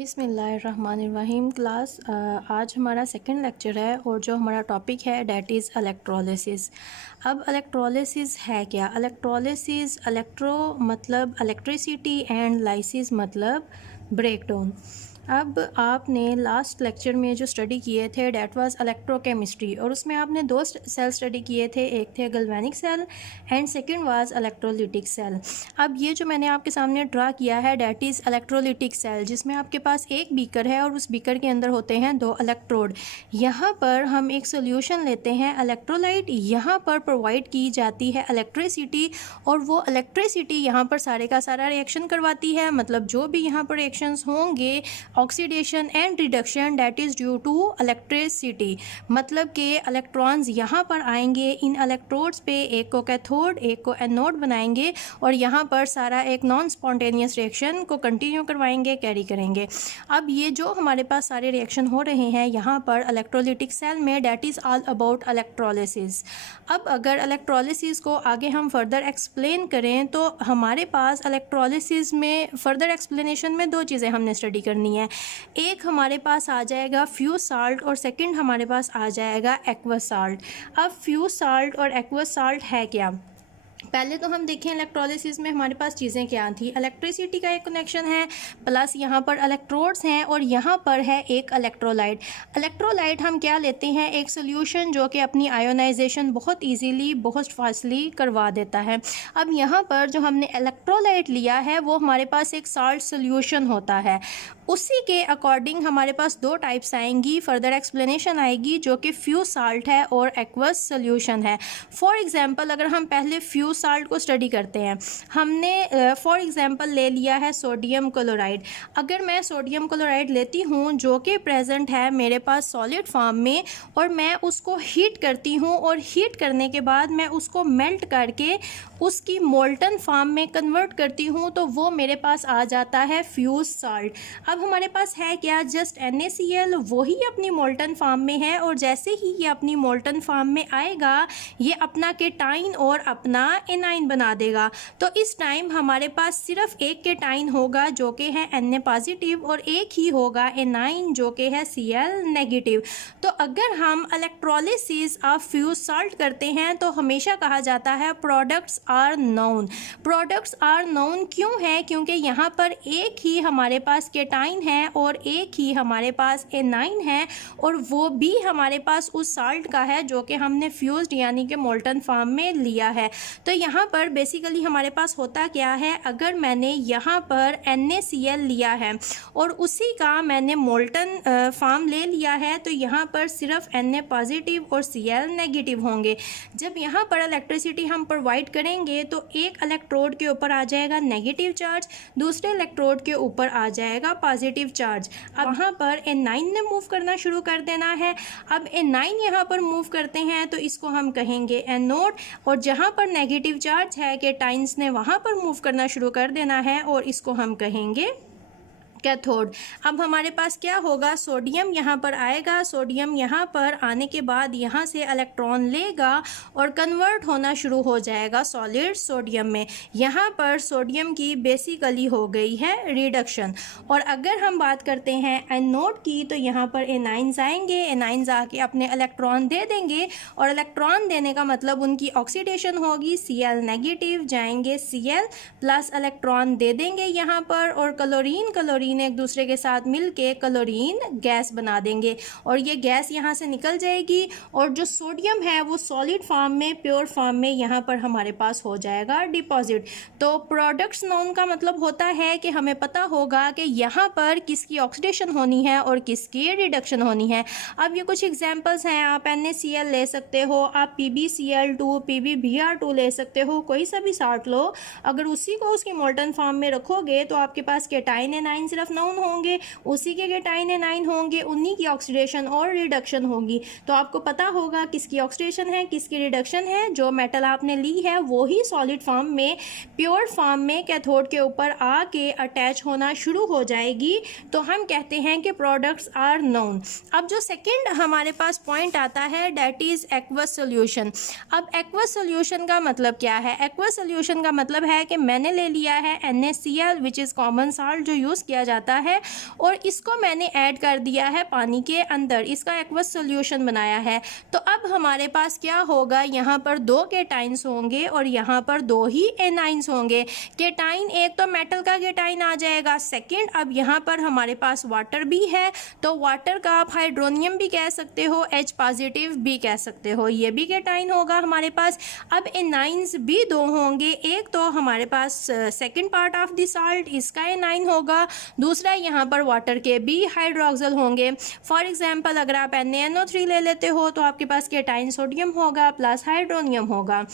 बिस्मिल्लाहिर्रहमानिर्रहीम। क्लास आज हमारा सेकंड लेक्चर है और जो हमारा टॉपिक है डैट इज़ इलेक्ट्रोलिसिस। अब इलेक्ट्रोलिसिस है क्या? इलेक्ट्रोलिसिस, इलेक्ट्रो मतलब इलेक्ट्रिसिटी एंड लाइसिस मतलब ब्रेकडाउन। अब आपने लास्ट लेक्चर में जो स्टडी किए थे डैट वाज इलेक्ट्रोकेमिस्ट्री और उसमें आपने दो सेल स्टडी किए थे, एक थे galvanic cell and second was electrolytic cell. अब ये जो मैंने आपके सामने ड्रा किया है डैट इज़ इलेक्ट्रोलिटिक सेल, जिसमें आपके पास एक बीकर है और उस बीकर के अंदर होते हैं दो इलेक्ट्रोड। यहाँ पर हम एक सोल्यूशन लेते हैं इलेक्ट्रोलाइट, यहाँ पर प्रोवाइड की जाती है इलेक्ट्रिसिटी और वो इलेक्ट्रिसिटी यहाँ पर सारे का सारा रिएक्शन करवाती है। मतलब जो भी यहाँ पर रिएक्शंस होंगे, oxidation and reduction, that is due to electricity. मतलब कि इलेक्ट्रॉन्स यहाँ पर आएंगे, इन इलेक्ट्रोड्स पे एक को कैथोड एक को एनोड बनाएंगे और यहाँ पर सारा एक नॉन स्पॉन्टेनियस रिएक्शन को कंटिन्यू करवाएंगे, कैरी करेंगे। अब ये जो हमारे पास सारे रिएक्शन हो रहे हैं यहाँ पर इलेक्ट्रोलिटिक सेल में, that is all about electrolysis. अब अगर इलेक्ट्रोलिसिस को आगे हम फर्दर एक्सप्लेन करें तो हमारे पास इलेक्ट्रोलिसिस में फर्दर एक्सप्लेनेशन में दो चीज़ें हमने स्टडी करनी है। एक हमारे पास आ जाएगा फ्यूज साल्ट और सेकंड हमारे पास आ जाएगा एक्वस साल्ट। अब फ्यूज साल्ट और एक्वस साल्ट है क्या? पहले तो हम देखें इलेक्ट्रोलिसिस में हमारे पास चीज़ें क्या थी। इलेक्ट्रिसिटी का एक कनेक्शन है, प्लस यहाँ पर इलेक्ट्रोड्स हैं और यहाँ पर है एक इलेक्ट्रोलाइट। इलेक्ट्रोलाइट हम क्या लेते हैं? एक सोल्यूशन जो कि अपनी आयोनाइजेशन बहुत इजीली बहुत फास्टली करवा देता है। अब यहाँ पर जो हमने इलेक्ट्रोलाइट लिया है वो हमारे पास एक साल्ट सोल्यूशन होता है। उसी के अकॉर्डिंग हमारे पास दो टाइप्स आएंगी, फर्दर एक्सप्लेनेशन आएगी, जो कि फ्यूज साल्ट है और एक्वस सोल्यूशन है। फॉर एग्जांपल अगर हम पहले फ्यूज साल्ट को स्टडी करते हैं, हमने फॉर एग्जांपल ले लिया है सोडियम क्लोराइड। अगर मैं सोडियम क्लोराइड लेती हूँ जो कि प्रेजेंट है मेरे पास सॉलिड फॉर्म में और मैं उसको हीट करती हूँ और हीट करने के बाद मैं उसको मेल्ट करके उसकी मोल्टन फॉर्म में कन्वर्ट करती हूँ तो वो मेरे पास आ जाता है फ्यूज साल्ट। अब हमारे पास है क्या? जस्ट NaCl, वही अपनी मोल्टन फॉर्म में है और जैसे ही ये अपनी मोल्टन फॉर्म में आएगा ये अपना केटाइन और अपना एनाइन बना देगा। तो इस टाइम हमारे पास सिर्फ एक केटाइन होगा जो कि है Na पॉजिटिव और एक ही होगा एनाइन जो कि है Cl नेगेटिव। तो अगर हम इलेक्ट्रोलिसिस ऑफ फ्यूज साल्ट करते हैं तो हमेशा कहा जाता है products are known. Products are known क्यों है? क्योंकि यहाँ पर एक ही हमारे पास केटाइन है और एक ही हमारे पास एनाइन है और वो भी हमारे पास उस साल्ट का है जो कि हमने फ्यूज्ड यानी कि मोल्टन फॉर्म में लिया है। तो यहाँ पर बेसिकली हमारे पास होता क्या है? अगर मैंने यहाँ पर NaCl लिया है और उसी का मैंने मोल्टन फॉर्म ले लिया है तो यहाँ पर सिर्फ Na पॉजिटिव और Cl नेगेटिव होंगे। जब यहाँ पर इलेक्ट्रिसिटी हम प्रोवाइड करेंगे तो एक इलेक्ट्रोड के ऊपर आ जाएगा नेगेटिव चार्ज, दूसरे इलेक्ट्रोड के ऊपर आ जाएगा पॉजिटिव चार्ज। अब वहाँ पर एनाइन ने मूव करना शुरू कर देना है। अब एनाइन यहाँ पर मूव करते हैं तो इसको हम कहेंगे एनोड और जहाँ पर नेगेटिव चार्ज है केटाइन्स ने वहाँ पर मूव करना शुरू कर देना है और इसको हम कहेंगे कैथोड। अब हमारे पास क्या होगा? सोडियम यहाँ पर आएगा, सोडियम यहाँ पर आने के बाद यहाँ से इलेक्ट्रॉन लेगा और कन्वर्ट होना शुरू हो जाएगा सॉलिड सोडियम में। यहाँ पर सोडियम की बेसिकली हो गई है रिडक्शन। और अगर हम बात करते हैं एनोड की तो यहाँ पर एनाइंस आएंगे, एनाइंस आके अपने इलेक्ट्रॉन दे देंगे और इलेक्ट्रॉन देने का मतलब उनकी ऑक्सीडेशन होगी, Cl नेगेटिव जाएंगे Cl प्लस इलेक्ट्रॉन दे देंगे यहाँ पर और क्लोरीन एक दूसरे के साथ मिलके क्लोरीन गैस बना देंगे और ये गैस यहाँ से निकल जाएगी और जो सोडियम है वो सॉलिड फॉर्म में, प्योर फॉर्म में यहाँ पर हमारे पास हो जाएगा डिपॉजिट। तो प्रोडक्ट्स नोन का मतलब होता है कि हमें पता होगा कि यहाँ पर किसकी ऑक्सीडेशन होनी है और किसकी रिडक्शन होनी है। अब ये कुछ एग्जांपल्स हैं, आप NaCl ले सकते हो, आप PbCl2, PbBr2 ले सकते हो, कोई सा भी साल्ट लो। अगर उसी को उसकी मोल्टन फॉर्म में रखोगे तो आपके पास केटाइन एनाइन सिर्फ नोन होंगे, उसी के केटाइन एनाइन होंगे, उन्हीं की ऑक्सीडेशन और रिडक्शन होगी। तो आपको पता होगा किसकी ऑक्सीडेशन है किसकी रिडक्शन है। जो मेटल आपने ली है वो ही सॉलिड फॉर्म में, प्योर फॉर्म में कैथोड के ऊपर आके अटैच होना शुरू हो जाएगी। तो हम कहते हैं कि प्रोडक्ट्स आर नोन। अब जो सेकंड हमारे पास पॉइंट आता है डैट इज एक्वस सोल्यूशन। अब एक्वस सोल्यूशन का मतलब क्या है? एक्वस सोल्यूशन का मतलब है कि मैंने ले लिया है NaCl which is common salt जो यूज़ किया किया जाता है और इसको मैंने ऐड कर दिया है पानी के अंदर, इसका एक्वस सॉल्यूशन बनाया है। तो अब हमारे पास क्या होगा, यहाँ पर 2 केटाइंस होंगे और यहाँ पर 2 ही एनाइंस होंगे। केटाइन एक तो मेटल का केटाइन आ जाएगा, सेकंड अब यहाँ पर हमारे पास वाटर भी है, तो वाटर का आप हाइड्रोनियम भी कह सकते हो, H पॉजिटिव भी कह सकते हो, ये भी केटाइन होगा हमारे पास। अब एनाइंस भी 2 होंगे, एक तो हमारे पास second part of the salt इसका एनाइन होगा, दूसरा यहाँ पर वाटर के भी हाइड्रोक्सिल होंगे। फॉर एग्जांपल अगर आप NaNO3 ले लेते हो तो आपके पास केटाइन सोडियम होगा प्लस हाइड्रोनियम होगा,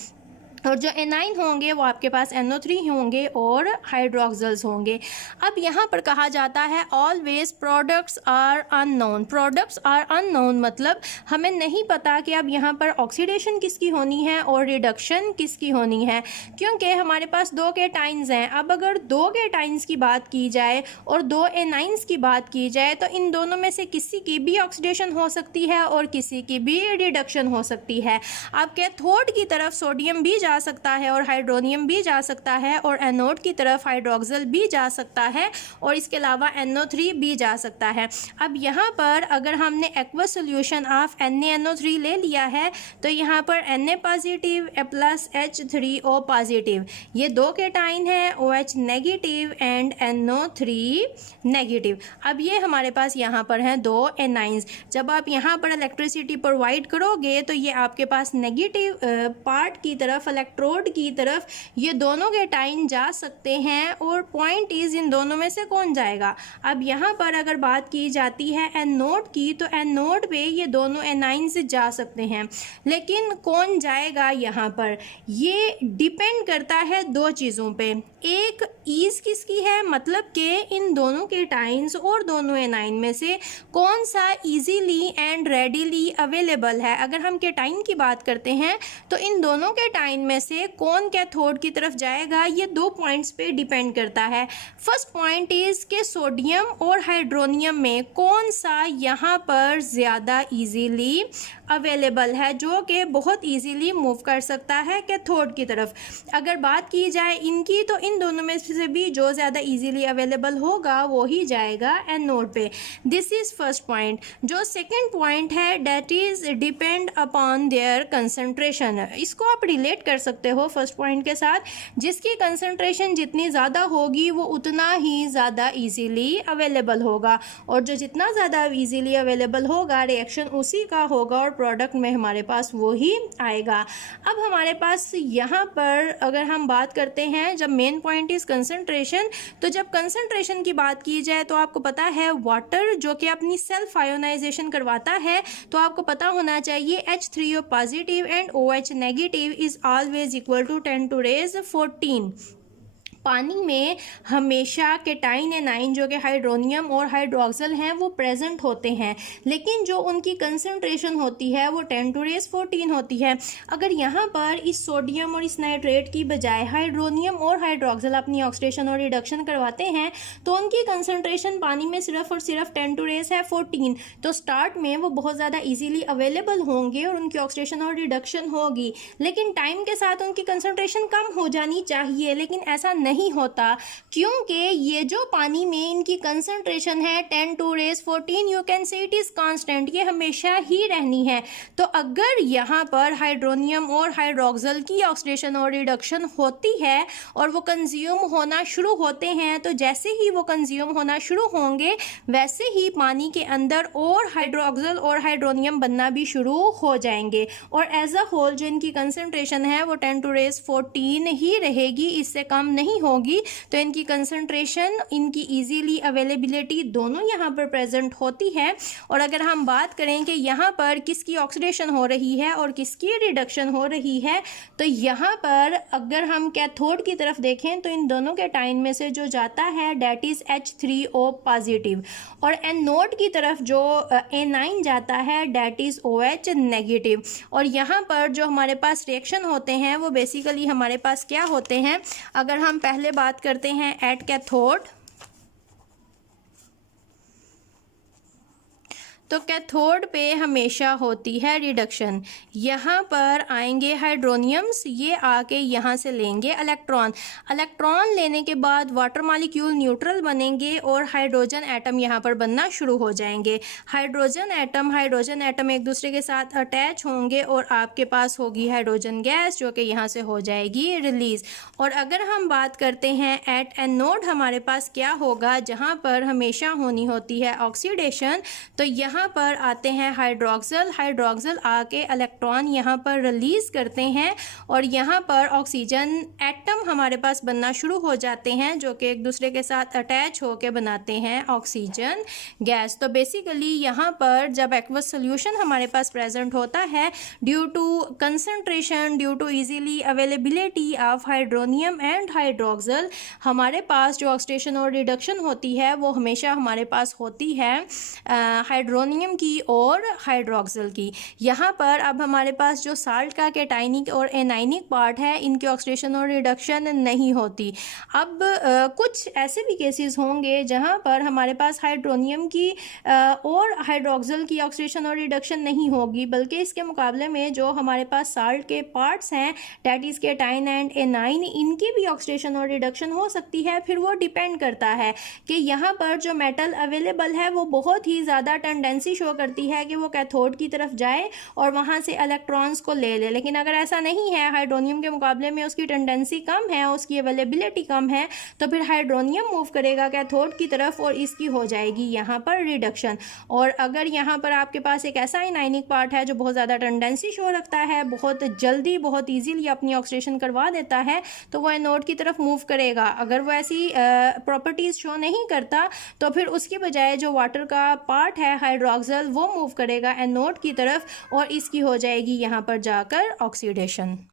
और जो एनाइन होंगे वो आपके पास NO3 होंगे और हाइड्रोक्सिल्स होंगे। अब यहाँ पर कहा जाता है always products are unknown. Products are unknown मतलब हमें नहीं पता कि अब यहाँ पर ऑक्सीडेशन किसकी होनी है और रिडक्शन किसकी होनी है, क्योंकि हमारे पास 2 केटाइंस हैं। अब अगर 2 केटाइंस की बात की जाए और 2 एनाइंस की बात की जाए तो इन दोनों में से किसी की भी ऑक्सीडेशन हो सकती है और किसी की भी रिडक्शन हो सकती है। अब कैथोड की तरफ सोडियम भी जा सकता है और हाइड्रोनियम भी जा सकता है, और एनोड की तरफ हाइड्रोक्सिल भी जा सकता है और इसके अलावा NO3 भी जा सकता है। अब यहाँ पर अगर हमने एक्वस सॉल्यूशन ऑफ NaNO3 ले लिया है तो यहाँ पर Na positive plus H3O positive, ये 2 केटाइन है, OH negative and NO3 negative. अब ये हमारे पास यहाँ पर हैं 2 एनाइंस। जब आप यहाँ पर इलेक्ट्रिसिटी प्रोवाइड करोगे तो ये आपके पास नेगेटिव पार्ट की तरफ, इलेक्ट्रोड की तरफ ये दोनों केटाइन जा सकते हैं, और पॉइंट इज इन दोनों में से कौन जाएगा। अब यहाँ पर अगर बात की जाती है एनोड की तो एनोड पे ये दोनों एनाइंस जा सकते हैं, लेकिन कौन जाएगा यहाँ पर ये डिपेंड करता है 2 चीज़ों पे। एक ईज किसकी है, मतलब कि इन दोनों केटाइंस और दोनों एनाइन में से कौन सा इजीली एंड रेडीली अवेलेबल है। अगर हम केटाइन की बात करते हैं तो इन दोनों केटाइन में से कौन कैथोड की तरफ जाएगा, ये 2 पॉइंट्स पे डिपेंड करता है। फर्स्ट पॉइंट इज के सोडियम और हाइड्रोनियम में कौन सा यहाँ पर ज़्यादा इजीली अवेलेबल है, जो कि बहुत इजीली मूव कर सकता है कैथोड की तरफ। अगर बात की जाए इनकी तो इन दोनों में से भी जो ज़्यादा इजीली अवेलेबल होगा वो ही जाएगा एनोड पे। This is first point. जो सेकंड पॉइंट है that is depend upon their concentration. इसको आप रिलेट कर सकते हो फर्स्ट पॉइंट के साथ, जिसकी कंसंट्रेशन जितनी ज़्यादा होगी वो उतना ही ज़्यादा इजीली अवेलेबल होगा, और जो जितना ज़्यादा इजीली अवेलेबल होगा रिएक्शन उसी का होगा और प्रोडक्ट में हमारे पास वो ही आएगा। अब हमारे पास यहाँ पर अगर हम बात करते हैं, जब मेन पॉइंट इज कंसंट्रेशन, तो जब कंसंट्रेशन की बात की जाए तो आपको पता है वाटर जो कि अपनी सेल्फ आयोनाइजेशन करवाता है, तो आपको पता होना चाहिए H3O positive and OH negative is always equal to 10⁻14। पानी में हमेशा केटाइन एनाइन जो कि हाइड्रोनियम और हाइड्रोक्सिल हैं वो प्रेजेंट होते हैं, लेकिन जो उनकी कंसंट्रेशन होती है वो 10⁻14 होती है। अगर यहाँ पर इस सोडियम और इस नाइट्रेट की बजाय हाइड्रोनियम और हाइड्रोक्सिल अपनी ऑक्सीडेशन और रिडक्शन करवाते हैं तो उनकी कंसंट्रेशन पानी में सिर्फ और सिर्फ 10⁻14। तो स्टार्ट में वो बहुत ज़्यादा ईजीली अवेलेबल होंगे और उनकी ऑक्सीडेशन और रिडक्शन होगी, लेकिन टाइम के साथ उनकी कंसंट्रेशन कम हो जानी चाहिए, लेकिन ऐसा नहीं होता, क्योंकि ये जो पानी में इनकी कंसंट्रेशन है 10⁻14, you can say it is constant, ये हमेशा ही रहनी है। तो अगर यहाँ पर हाइड्रोनियम और हाइड्रोक्सिल की ऑक्सीडेशन और रिडक्शन होती है और वो कंज्यूम होना शुरू होते हैं, तो जैसे ही वो कंज्यूम होना शुरू होंगे वैसे ही पानी के अंदर और हाइड्रोक्सिल और हाइड्रोनियम बनना भी शुरू हो जाएंगे, और एज अ होल जो इनकी कंसंट्रेशन है वो 10⁻14 ही रहेगी, इससे कम नहीं होगी। तो इनकी कंसंट्रेशन, इनकी इजीली अवेलेबिलिटी दोनों यहाँ पर प्रेजेंट होती है। और अगर हम बात करें कि यहाँ पर किसकी ऑक्सीडेशन हो रही है और किसकी रिडक्शन हो रही है, तो यहाँ पर अगर हम कैथोड की तरफ देखें तो इन दोनों के टाइन में से जो जाता है डेट इज H3O पॉजिटिव, और एनोड की तरफ जो एनाइन जाता है डेट इज OH नेगेटिव। और यहाँ पर जो हमारे पास रिएक्शन होते हैं वो बेसिकली हमारे पास क्या होते हैं, अगर हम पहले बात करते हैं एट कैथोड, तो कैथोड पे हमेशा होती है रिडक्शन। यहाँ पर आएंगे हाइड्रोनियम्स, ये आके यहाँ से लेंगे इलेक्ट्रॉन। इलेक्ट्रॉन लेने के बाद वाटर मॉलिक्यूल न्यूट्रल बनेंगे और हाइड्रोजन एटम यहाँ पर बनना शुरू हो जाएंगे। हाइड्रोजन एटम एक दूसरे के साथ अटैच होंगे और आपके पास होगी हाइड्रोजन गैस, जो कि यहाँ से हो जाएगी रिलीज। और अगर हम बात करते हैं एट एनोड, हमारे पास क्या होगा, जहाँ पर हमेशा होनी होती है ऑक्सीडेशन, तो यहाँ पर आते हैं हाइड्रोक्सल आके इलेक्ट्रॉन यहाँ पर रिलीज करते हैं और यहाँ पर ऑक्सीजन एटम हमारे पास बनना शुरू हो जाते हैं, जो कि एक दूसरे के साथ अटैच होकर बनाते हैं ऑक्सीजन गैस। तो बेसिकली यहाँ पर जब एक्वस सोल्यूशन हमारे पास प्रेजेंट होता है, due to concentration, due to easily availability of hydronium and hydroxyl, हमारे पास जो ऑक्सीडेशन और रिडक्शन होती है वो हमेशा हमारे पास होती है हाइड्रोनियम की और हाइड्रोक्सल की। यहाँ पर अब हमारे पास जो साल्ट का कैटाइनिक और एनाइनिक पार्ट है, इनकी ऑक्सीडेशन और रिडक्शन नहीं होती। अब कुछ ऐसे भी केसेस होंगे जहाँ पर हमारे पास हाइड्रोनियम की और हाइड्रोक्सल की ऑक्सीडेशन और रिडक्शन नहीं होगी, बल्कि इसके मुकाबले में जो हमारे पास साल्ट के पार्ट्स हैं, that is cation and A9, इनकी भी ऑक्सीडेशन और रिडक्शन हो सकती है। फिर वो डिपेंड करता है कि यहाँ पर जो मेटल अवेलेबल है वो बहुत ही ज़्यादा टेंडेंसी शो करती है कि वो कैथोड की तरफ जाए और वहाँ से इलेक्ट्रॉन्स को ले ले। लेकिन अगर ऐसा नहीं है, हाइड्रोनियम के मुकाबले में उसकी टेंडेंसी कम है, उसकी अवेलेबिलिटी कम है, तो फिर हाइड्रोनियम मूव करेगा कैथोड की तरफ और इसकी हो जाएगी यहाँ पर रिडक्शन। और अगर यहाँ पर आपके पास एक ऐसा इनाइनिक पार्ट है जो बहुत ज़्यादा टेंडेंसी शो रखता है, बहुत जल्दी बहुत ईजीली अपनी ऑक्सीडेशन करवा देता है, तो वो एनोड की तरफ मूव करेगा। अगर वो ऐसी प्रॉपर्टीज़ शो नहीं करता, तो फिर उसकी बजाय जो वाटर का पार्ट है हाइड्रोक्सल, वो मूव करेगा एनोड की तरफ और इसकी हो जाएगी यहाँ पर जाकर ऑक्सीडेशन।